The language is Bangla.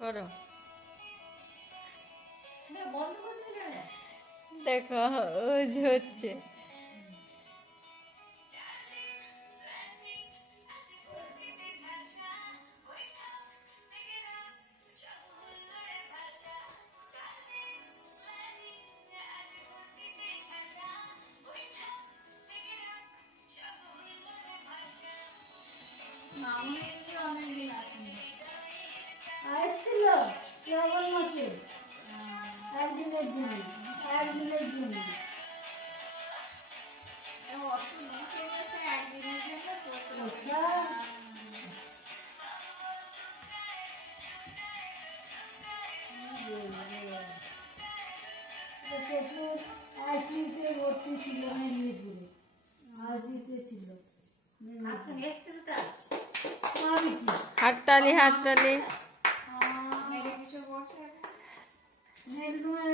করো। দেখো ওই যে হচ্ছে। আসছিল শ্রাবণ মাসে একদিনের জন্য, একদিনের জন্য। শ্বশুর আইসিইউতে ভর্তি ছিল মেদিনীপুরে, আইসিইউতে ছিল। হাততালি হাততালি। মেদিনীপুরে